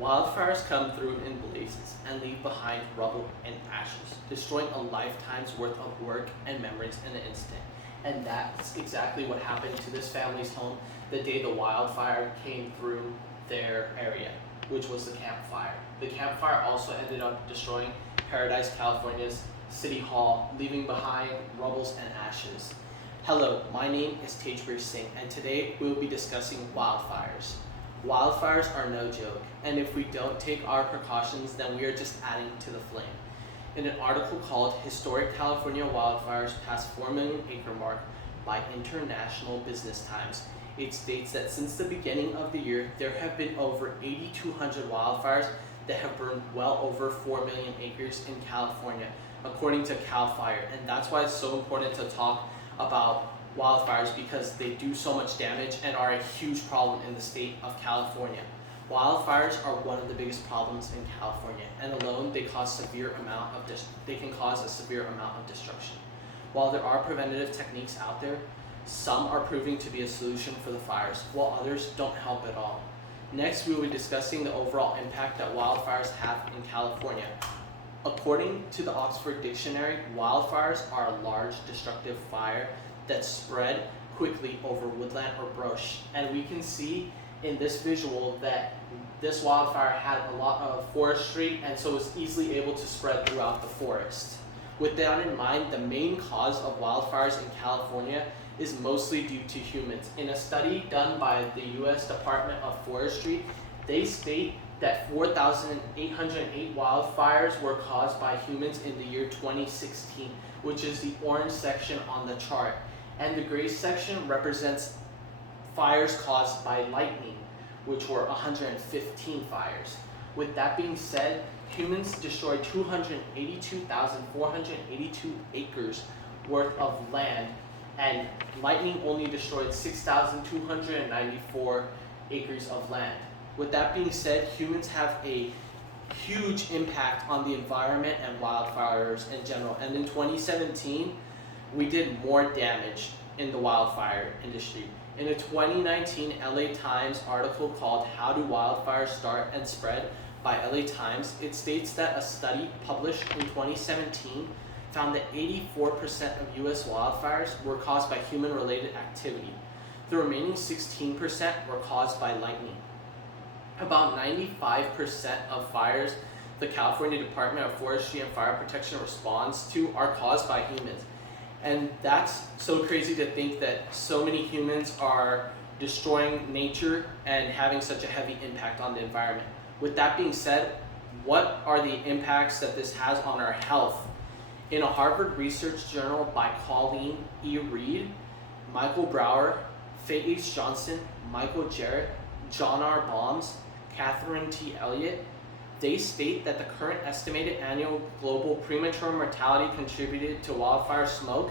Wildfires come through in blazes and leave behind rubble and ashes, destroying a lifetime's worth of work and memories in an instant. And that's exactly what happened to this family's home the day the wildfire came through their area, which was the campfire. The campfire also ended up destroying Paradise, California's City Hall, leaving behind rubbles and ashes. Hello, my name is Tejbir Singh, and today we will be discussing wildfires. Wildfires are no joke, and if we don't take our precautions, then we are just adding to the flame. In an article called Historic California Wildfires Past 4 Million Acre Mark by International Business Times, it states that since the beginning of the year, there have been over 8,200 wildfires that have burned well over 4 million acres in California, according to CAL FIRE. And that's why it's so important to talk about wildfires, because they do so much damage and are a huge problem in the state of California. Wildfires are one of the biggest problems in California, and alone they can cause a severe amount of destruction. While there are preventative techniques out there, some are proving to be a solution for the fires, while others don't help at all. Next, we will be discussing the overall impact that wildfires have in California. According to the Oxford Dictionary, wildfires are a large destructive fire that spread quickly over woodland or brush. And we can see in this visual that this wildfire had a lot of forestry, and so was easily able to spread throughout the forest. With that in mind, the main cause of wildfires in California is mostly due to humans. In a study done by the U.S. Department of Forestry, they state that 4,808 wildfires were caused by humans in the year 2016, which is the orange section on the chart. And the gray section represents fires caused by lightning, which were 115 fires. With that being said, humans destroyed 282,482 acres worth of land, and lightning only destroyed 6,294 acres of land. With that being said, humans have a huge impact on the environment and wildfires in general. And in 2017, we did more damage in the wildfire industry. In a 2019 LA Times article called How Do Wildfires Start and Spread by LA Times, it states that a study published in 2017 found that 84% of US wildfires were caused by human-related activity. The remaining 16% were caused by lightning. About 95% of fires the California Department of Forestry and Fire Protection responds to are caused by humans. And that's so crazy to think that so many humans are destroying nature and having such a heavy impact on the environment. With that being said, what are the impacts that this has on our health? In a Harvard Research Journal by Colleen E. Reed, Michael Brower, Faye H. Johnson, Michael Jarrett, John R. Bombs, Catherine T. Elliott, they state that the current estimated annual global premature mortality contributed to wildfire smoke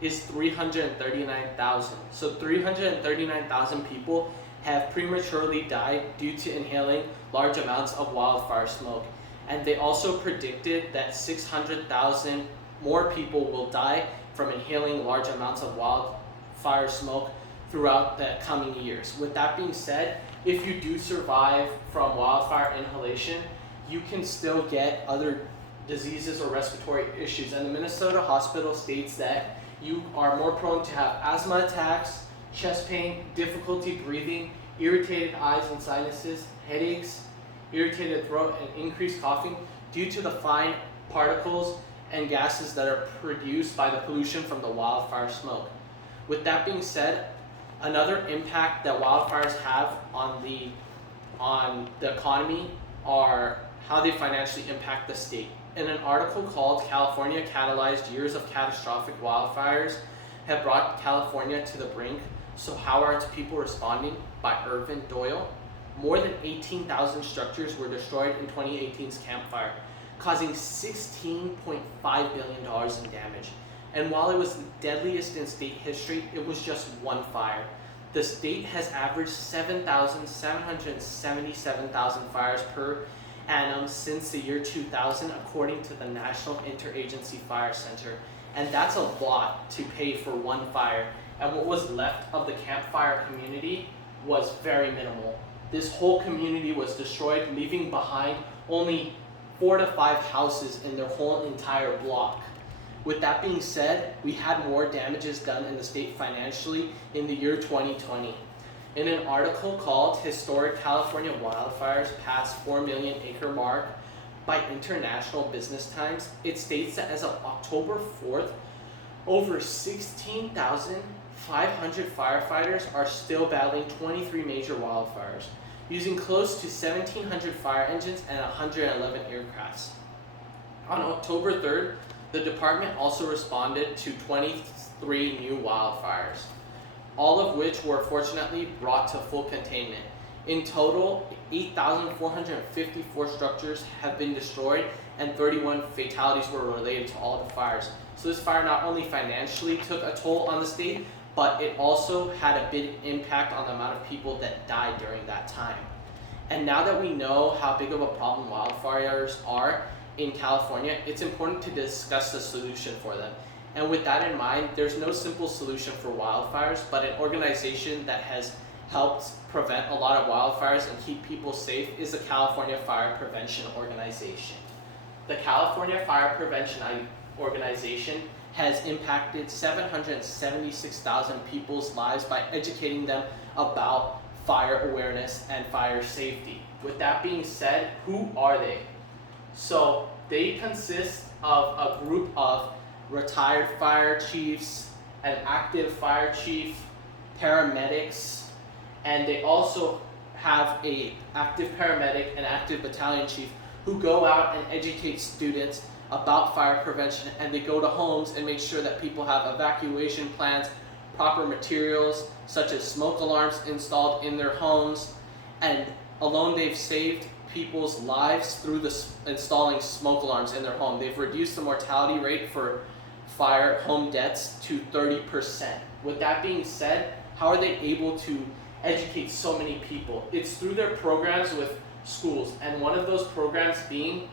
is 339,000. So 339,000 people have prematurely died due to inhaling large amounts of wildfire smoke. And they also predicted that 600,000 more people will die from inhaling large amounts of wildfire smoke throughout the coming years. With that being said, if you do survive from wildfire inhalation, you can still get other diseases or respiratory issues. And the Minnesota hospital states that you are more prone to have asthma attacks, chest pain, difficulty breathing, irritated eyes and sinuses, headaches, irritated throat, and increased coughing due to the fine particles and gases that are produced by the pollution from the wildfire smoke. With that being said, another impact that wildfires have on the economy are how they financially impact the state. In an article called California Catalyzed Years of Catastrophic Wildfires Have Brought California to the Brink, So How Are Its People Responding by Irvin Doyle, more than 18,000 structures were destroyed in 2018's Camp Fire, causing $16.5 billion in damage. And while it was the deadliest in state history, it was just one fire. The state has averaged 777,000 fires per annum since the year 2000, according to the National Interagency Fire Center. And that's a lot to pay for one fire. And what was left of the campfire community was very minimal. this whole community was destroyed, leaving behind only 4 to 5 houses in their whole entire block. With that being said, we had more damages done in the state financially in the year 2020. In an article called Historic California Wildfires Past 4 Million Acre Mark by International Business Times, it states that as of October 4th, over 16,500 firefighters are still battling 23 major wildfires, using close to 1,700 fire engines and 111 aircrafts. On October 3rd, the department also responded to 23 new wildfires, all of which were fortunately brought to full containment. In total, 8,454 structures have been destroyed and 31 fatalities were related to all the fires. So this fire not only financially took a toll on the state, but it also had a big impact on the amount of people that died during that time. And now that we know how big of a problem wildfires are in California, it's important to discuss the solution for them. And with that in mind, there's no simple solution for wildfires, but an organization that has helped prevent a lot of wildfires and keep people safe is the California Fire Prevention Organization. The California Fire Prevention Organization has impacted 776,000 people's lives by educating them about fire awareness and fire safety. With that being said, who are they? So they consist of a group of retired fire chiefs, an active fire chief, paramedics, and they also have an active paramedic and active battalion chief who go out and educate students about fire prevention, and they go to homes and make sure that people have evacuation plans, proper materials such as smoke alarms installed in their homes, and alone they've saved people's lives through installing smoke alarms in their home. They've reduced the mortality rate for fire home deaths to 30%. With that being said, how are they able to educate so many people? It's through their programs with schools, and one of those programs being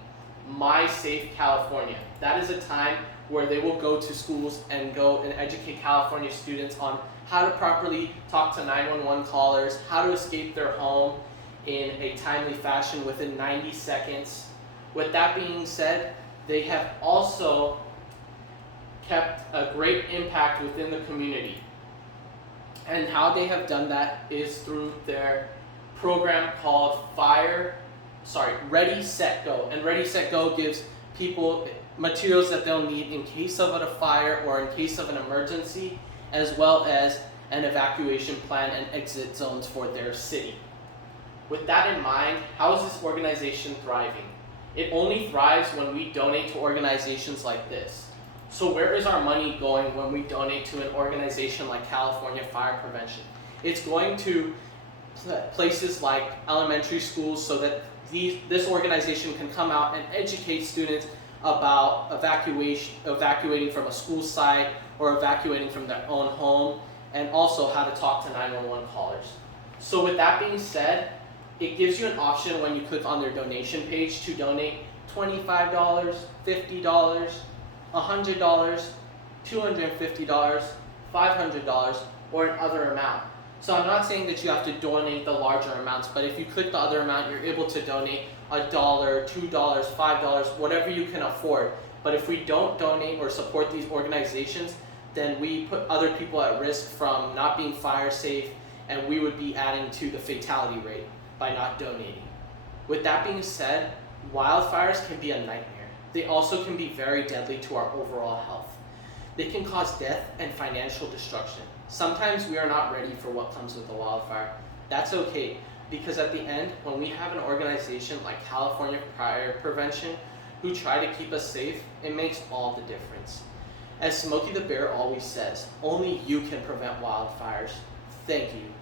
My Safe California. That is a time where they will go to schools and go and educate California students on how to properly talk to 911 callers, how to escape their home in a timely fashion within 90 seconds. With that being said, they have also kept a great impact within the community. And how they have done that is through their program called Ready, Set, Go. And Ready, Set, Go gives people materials that they'll need in case of a fire or in case of an emergency, as well as an evacuation plan and exit zones for their city. With that in mind, how is this organization thriving? It only thrives when we donate to organizations like this. So where is our money going when we donate to an organization like California Fire Prevention? It's going to places like elementary schools so that this organization can come out and educate students about evacuating from a school site or evacuating from their own home, and also how to talk to 911 callers. So with that being said, it gives you an option when you click on their donation page to donate $25, $50, $100, $250, $500, or an other amount. So I'm not saying that you have to donate the larger amounts, but if you click the other amount, you're able to donate $1, $2, $5, whatever you can afford. But if we don't donate or support these organizations, then we put other people at risk from not being fire safe, and we would be adding to the fatality rate by not donating. With that being said, wildfires can be a nightmare. They also can be very deadly to our overall health. They can cause death and financial destruction. Sometimes we are not ready for what comes with a wildfire. That's okay, because at the end, when we have an organization like California Fire Prevention who try to keep us safe, it makes all the difference. As Smokey the Bear always says, only you can prevent wildfires. Thank you.